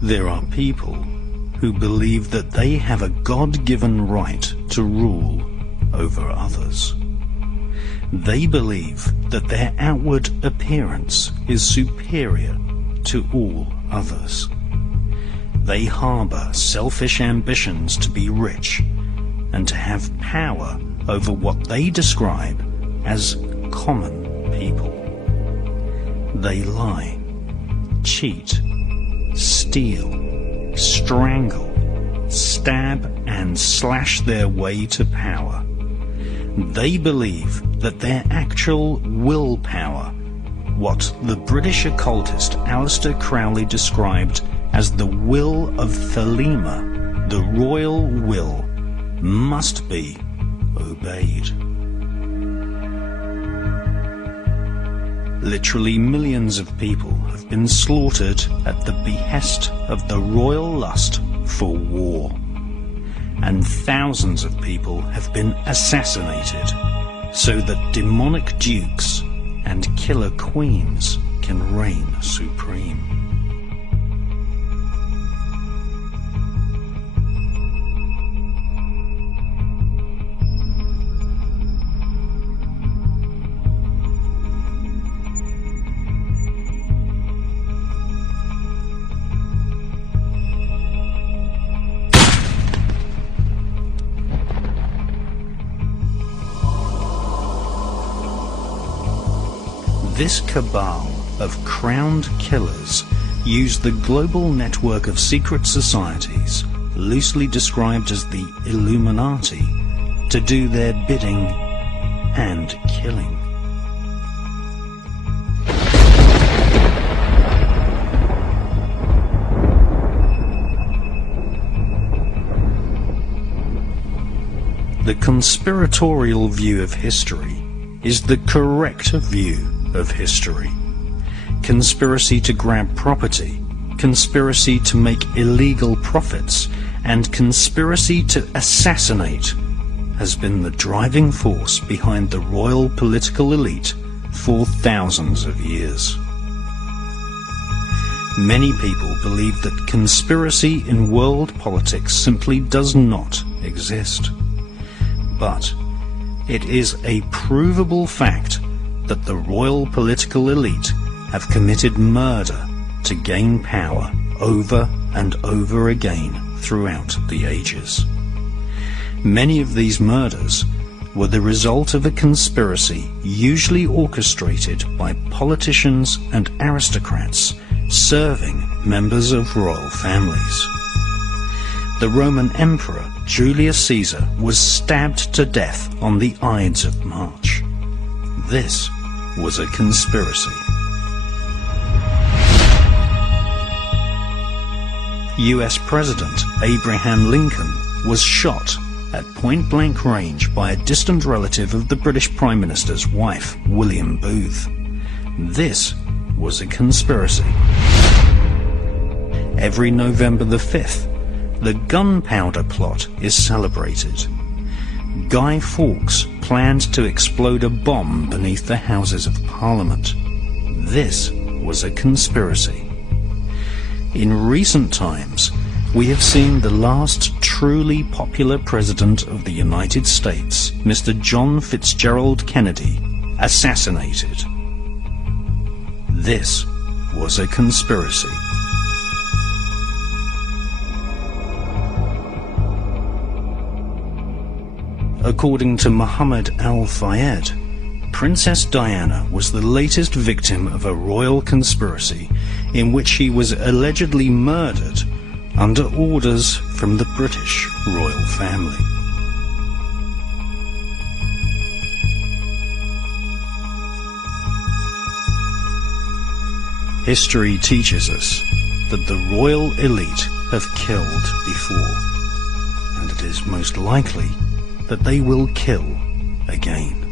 There are people who believe that they have a God-given right to rule over others. They believe that their outward appearance is superior to all others. They harbor selfish ambitions to be rich and to have power over what they describe as common people. They lie, cheat, steal, strangle, stab and slash their way to power. They believe that their actual willpower, what the British occultist Aleister Crowley described as the will of Thelema, the royal will, must be obeyed. Literally millions of people have been slaughtered at the behest of the royal lust for war. And thousands of people have been assassinated so that demonic dukes and killer queens can reign supreme. This cabal of crowned killers use the global network of secret societies, loosely described as the Illuminati, to do their bidding and killing. The conspiratorial view of history is the correct view of history. Conspiracy to grab property, conspiracy to make illegal profits, and conspiracy to assassinate has been the driving force behind the royal political elite for thousands of years. Many people believe that conspiracy in world politics simply does not exist. But it is a provable fact that the royal political elite have committed murder to gain power over and over again throughout the ages. Many of these murders were the result of a conspiracy usually orchestrated by politicians and aristocrats serving members of royal families. The Roman Emperor Julius Caesar was stabbed to death on the Ides of March. This was a conspiracy. US President Abraham Lincoln was shot at point-blank range by a distant relative of the British Prime Minister's wife, William Booth. This was a conspiracy. Every November the 5th, the Gunpowder Plot is celebrated. Guy Fawkes planned to explode a bomb beneath the Houses of Parliament. This was a conspiracy. In recent times, we have seen the last truly popular President of the United States, Mr. John Fitzgerald Kennedy, assassinated. This was a conspiracy. According to Muhammad al-Fayed, Princess Diana was the latest victim of a royal conspiracy in which she was allegedly murdered under orders from the British royal family. History teaches us that the royal elite have killed before, and it is most likely that they will kill again.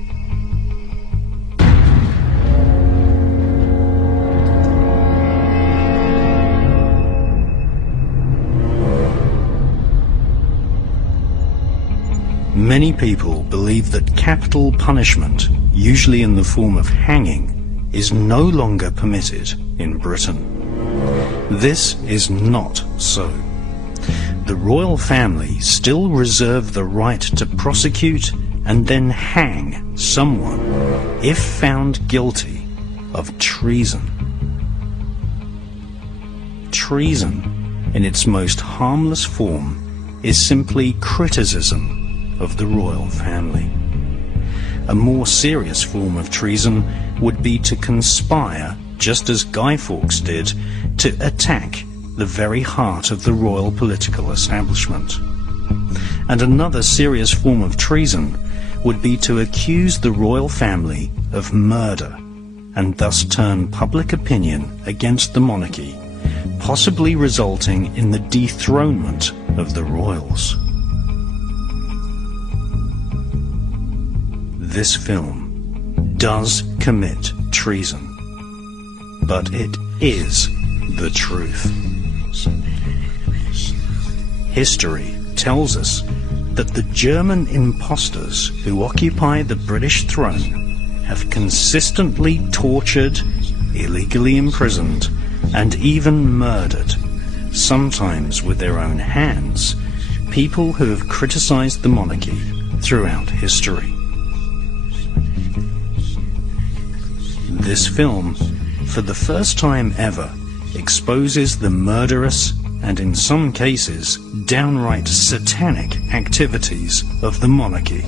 Many people believe that capital punishment, usually in the form of hanging, is no longer permitted in Britain. This is not so. The royal family still reserve the right to prosecute and then hang someone if found guilty of treason. Treason, in its most harmless form, is simply criticism of the royal family. A more serious form of treason would be to conspire, just as Guy Fawkes did, to attack the very heart of the royal political establishment. And another serious form of treason would be to accuse the royal family of murder and thus turn public opinion against the monarchy, possibly resulting in the dethronement of the royals. This film does commit treason, but it is the truth. History tells us that the German impostors who occupy the British throne have consistently tortured, illegally imprisoned, and even murdered, sometimes with their own hands, people who have criticized the monarchy throughout history. This film, for the first time ever, exposes the murderous and, in some cases, downright satanic activities of the monarchy.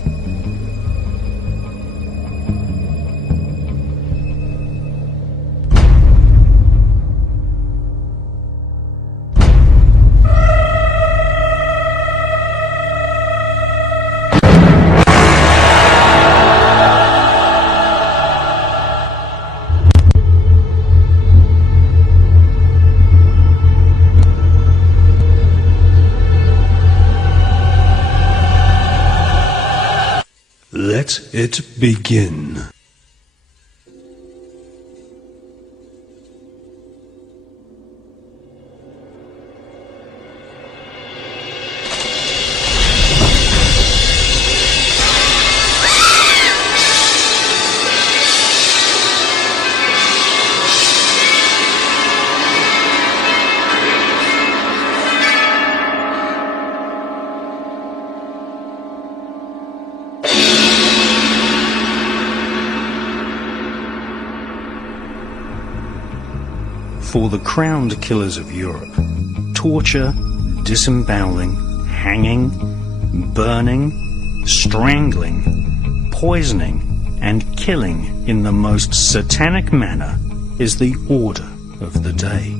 Let it begin. For the crowned killers of Europe, torture, disemboweling, hanging, burning, strangling, poisoning, and killing in the most satanic manner is the order of the day.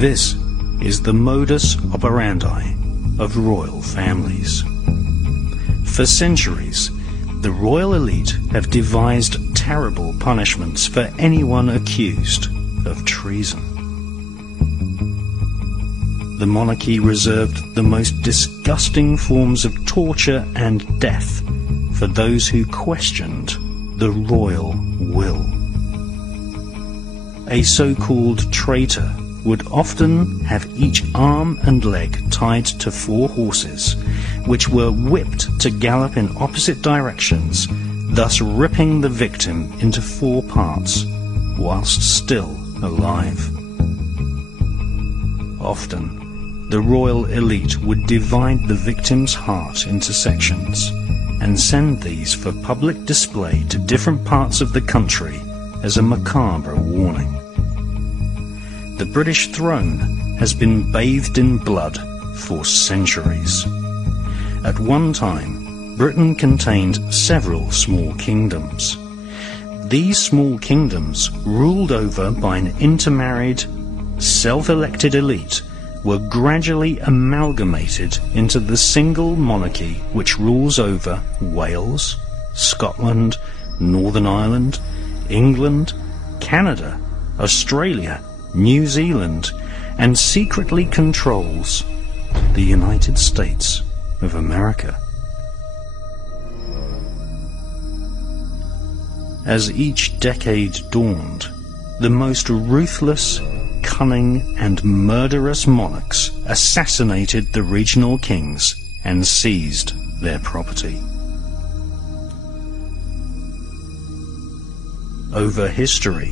This is the modus operandi of royal families. For centuries, the royal elite have devised terrible punishments for anyone accused of treason. the monarchy reserved the most disgusting forms of torture and death for those who questioned the royal will. A so-called traitor would often have each arm and leg tied to 4 horses, which were whipped to gallop in opposite directions, thus ripping the victim into 4 parts, whilst still alive. Often, the royal elite would divide the victim's heart into sections and send these for public display to different parts of the country as a macabre warning. The British throne has been bathed in blood for centuries. At one time, Britain contained several small kingdoms. These small kingdoms, ruled over by an intermarried, self-elected elite, were gradually amalgamated into the single monarchy which rules over Wales, Scotland, Northern Ireland, England, Canada, Australia, New Zealand, and secretly controls the United States of America. As each decade dawned, the most ruthless, cunning, and murderous monarchs assassinated the regional kings and seized their property. Over history,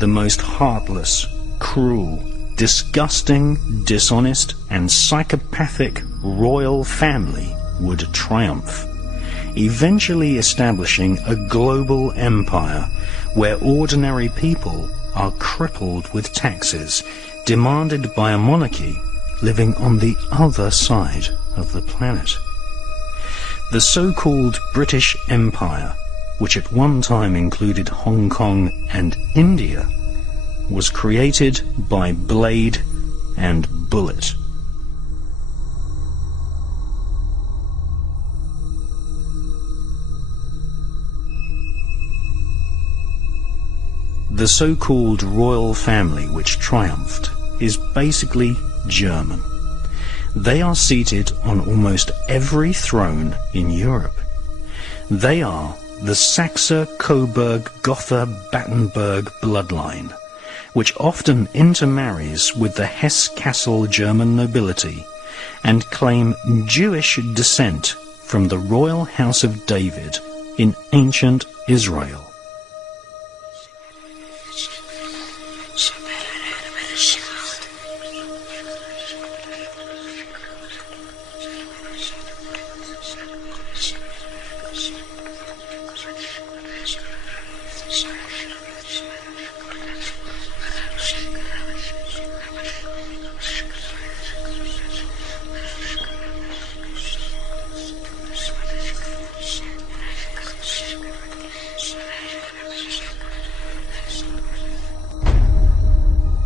the most heartless, cruel, disgusting, dishonest, and psychopathic royal family would triumph, eventually establishing a global empire where ordinary people are crippled with taxes demanded by a monarchy living on the other side of the planet. The so-called British Empire, which at one time included Hong Kong and India, was created by blade and bullet. The so-called royal family which triumphed is basically German. They are seated on almost every throne in Europe. They are the Saxe-Coburg-Gotha-Battenberg bloodline, which often intermarries with the Hesse-Kassel German nobility and claim Jewish descent from the royal house of David in ancient Israel.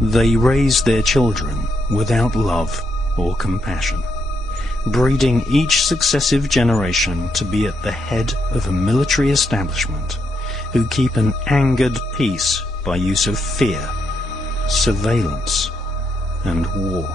They raise their children without love or compassion, breeding each successive generation to be at the head of a military establishment who keep an angered peace by use of fear, surveillance, and war.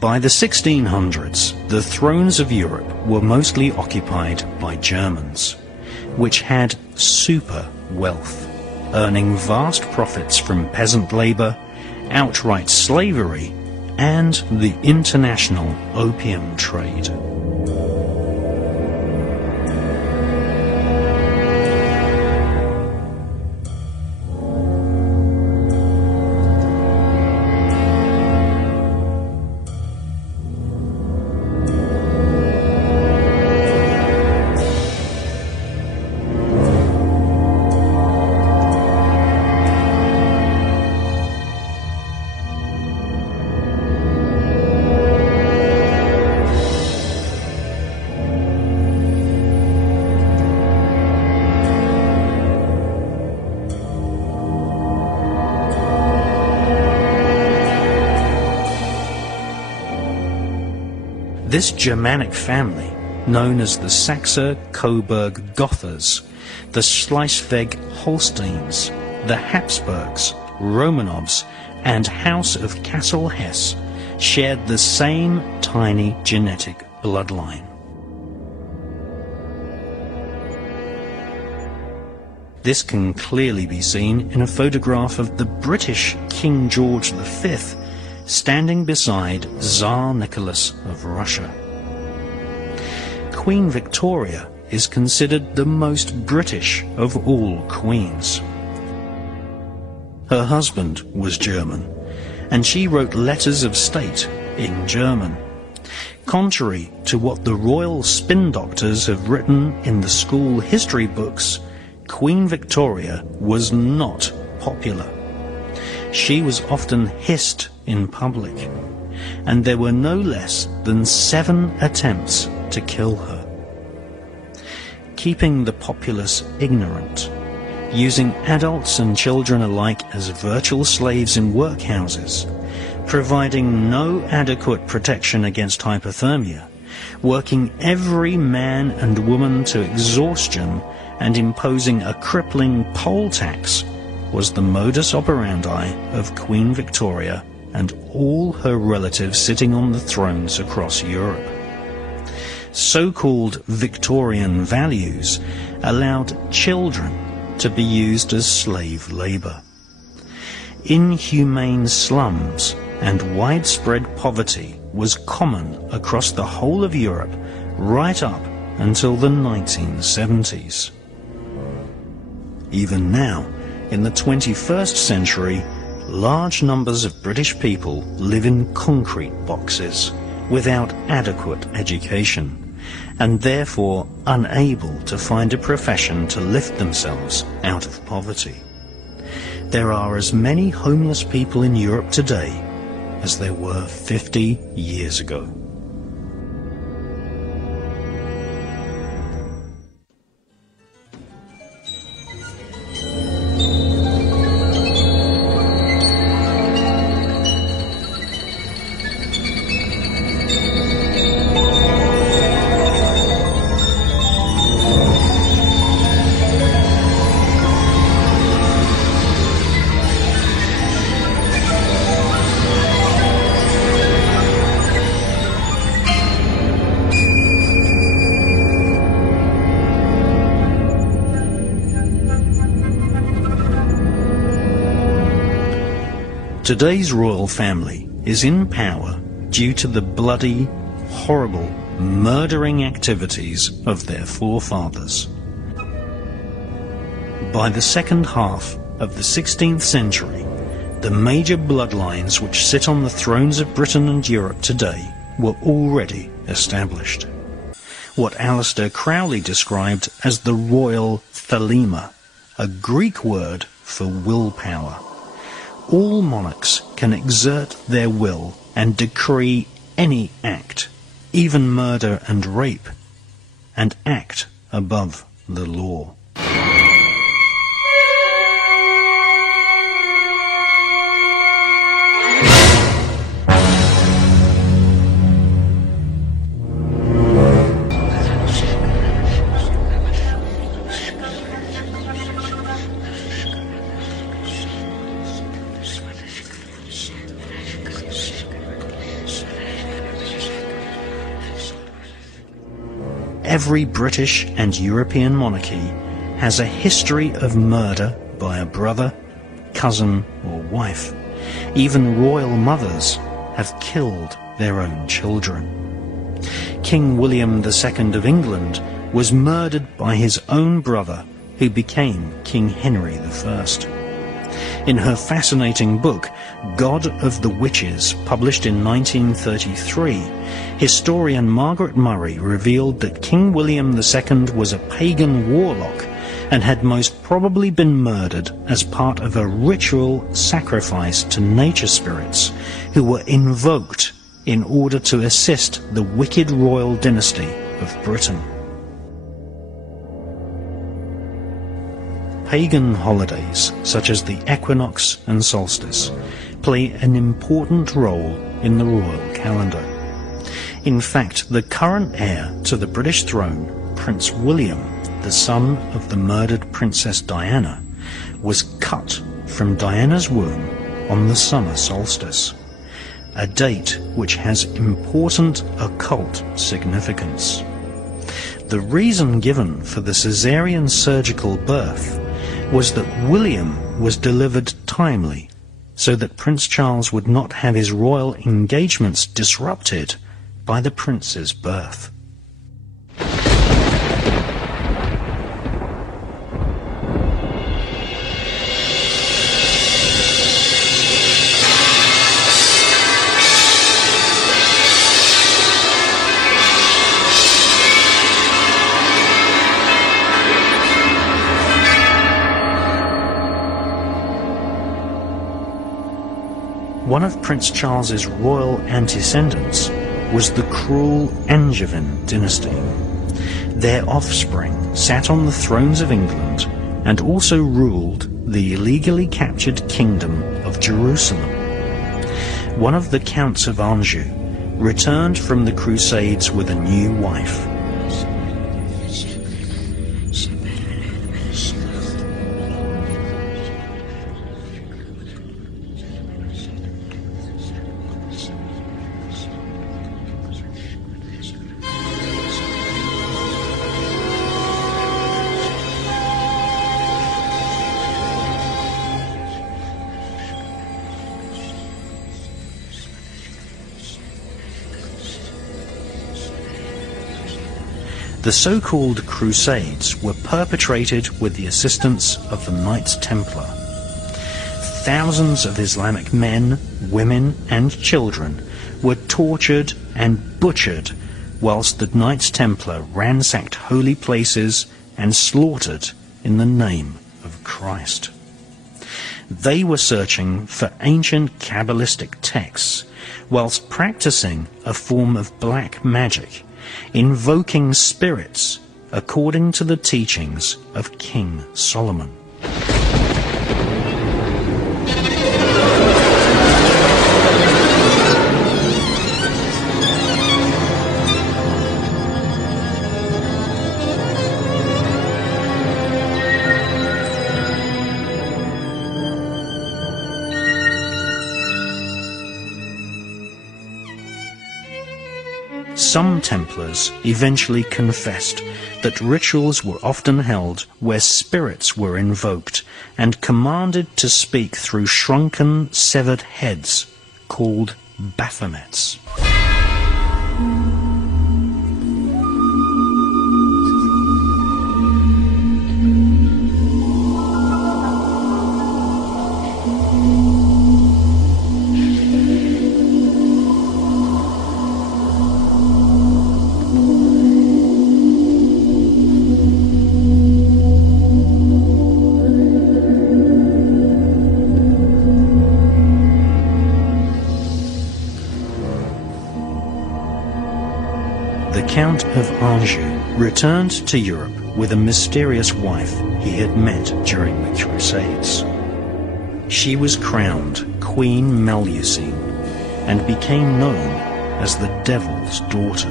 By the 1600s, the thrones of Europe were mostly occupied by Germans, which had super wealth, earning vast profits from peasant labor, outright slavery, and the international opium trade. This Germanic family, known as the Saxe-Coburg-Gothas, the Schleswig-Holsteins, the Habsburgs, Romanovs, and House of Kassel-Hesse, shared the same tiny genetic bloodline. This can clearly be seen in a photograph of the British King George V standing beside Tsar Nicholas of Russia. Queen Victoria is considered the most British of all queens. Her husband was German, and she wrote letters of state in German. Contrary to what the royal spin doctors have written in the school history books, Queen Victoria was not popular. She was often hissed in public, and there were no less than 7 attempts to kill her. Keeping the populace ignorant, using adults and children alike as virtual slaves in workhouses, providing no adequate protection against hypothermia, working every man and woman to exhaustion, and imposing a crippling poll tax was the modus operandi of Queen Victoria and all her relatives sitting on the thrones across Europe. So-called Victorian values allowed children to be used as slave labour. Inhumane slums and widespread poverty was common across the whole of Europe right up until the 1970s. Even now, in the 21st century, large numbers of British people live in concrete boxes without adequate education, and therefore unable to find a profession to lift themselves out of poverty. There are as many homeless people in Europe today as there were 50 years ago. Today's royal family is in power due to the bloody, horrible, murdering activities of their forefathers. By the second half of the 16th century, the major bloodlines which sit on the thrones of Britain and Europe today were already established. What Aleister Crowley described as the royal thelema, a Greek word for willpower. All monarchs can exert their will and decree any act, even murder and rape, and act above the law. Every British and European monarchy has a history of murder by a brother, cousin, or wife. Even royal mothers have killed their own children. King William II of England was murdered by his own brother, who became King Henry I. In her fascinating book, God of the Witches, published in 1933, historian Margaret Murray revealed that King William II was a pagan warlock and had most probably been murdered as part of a ritual sacrifice to nature spirits who were invoked in order to assist the wicked royal dynasty of Britain. Pagan holidays, such as the equinox and solstice, play an important role in the royal calendar. In fact, the current heir to the British throne, Prince William, the son of the murdered Princess Diana, was cut from Diana's womb on the summer solstice, a date which has important occult significance. The reason given for the caesarean surgical birth was that William was delivered timely, so that Prince Charles would not have his royal engagements disrupted by the prince's birth. One of Prince Charles's royal antecedents was the cruel Angevin dynasty. Their offspring sat on the thrones of England and also ruled the illegally captured kingdom of Jerusalem. One of the counts of Anjou returned from the Crusades with a new wife. The so-called Crusades were perpetrated with the assistance of the Knights Templar. Thousands of Islamic men, women and children were tortured and butchered whilst the Knights Templar ransacked holy places and slaughtered in the name of Christ. They were searching for ancient Kabbalistic texts whilst practicing a form of black magic, invoking spirits according to the teachings of King Solomon. Some Templars eventually confessed that rituals were often held where spirits were invoked and commanded to speak through shrunken, severed heads called Baphomets. The Count of Anjou returned to Europe with a mysterious wife he had met during the Crusades. She was crowned Queen Melusine and became known as the Devil's Daughter.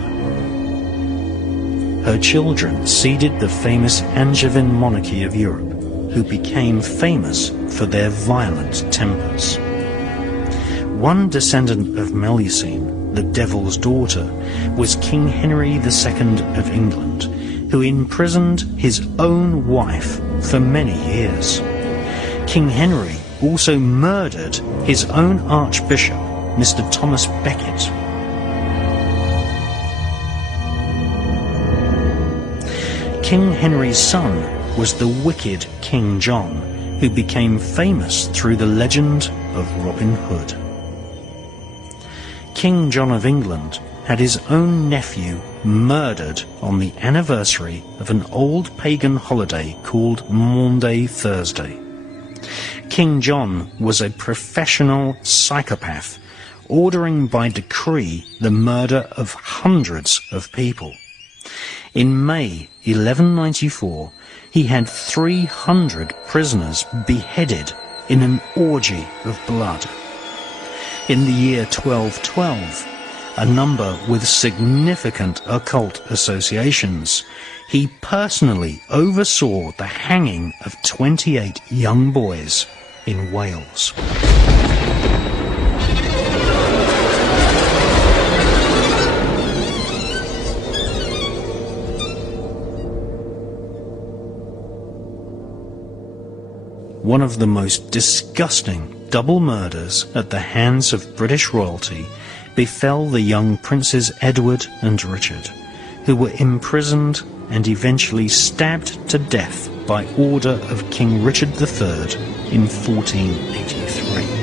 Her children seeded the famous Angevin monarchy of Europe, who became famous for their violent tempers. One descendant of Melusine, the Devil's Daughter, was King Henry II of England, who imprisoned his own wife for many years. King Henry also murdered his own Archbishop, Mr. Thomas Becket. King Henry's son was the wicked King John, who became famous through the legend of Robin Hood. King John of England had his own nephew murdered on the anniversary of an old pagan holiday called Maundy Thursday. King John was a professional psychopath, ordering by decree the murder of hundreds of people. In May 1194, he had 300 prisoners beheaded in an orgy of blood. In the year 1212, a number with significant occult associations. He personally oversaw the hanging of 28 young boys in Wales. One of the most disgusting double murders at the hands of British royalty befell the young Princes Edward and Richard, who were imprisoned and eventually stabbed to death by order of King Richard III in 1483.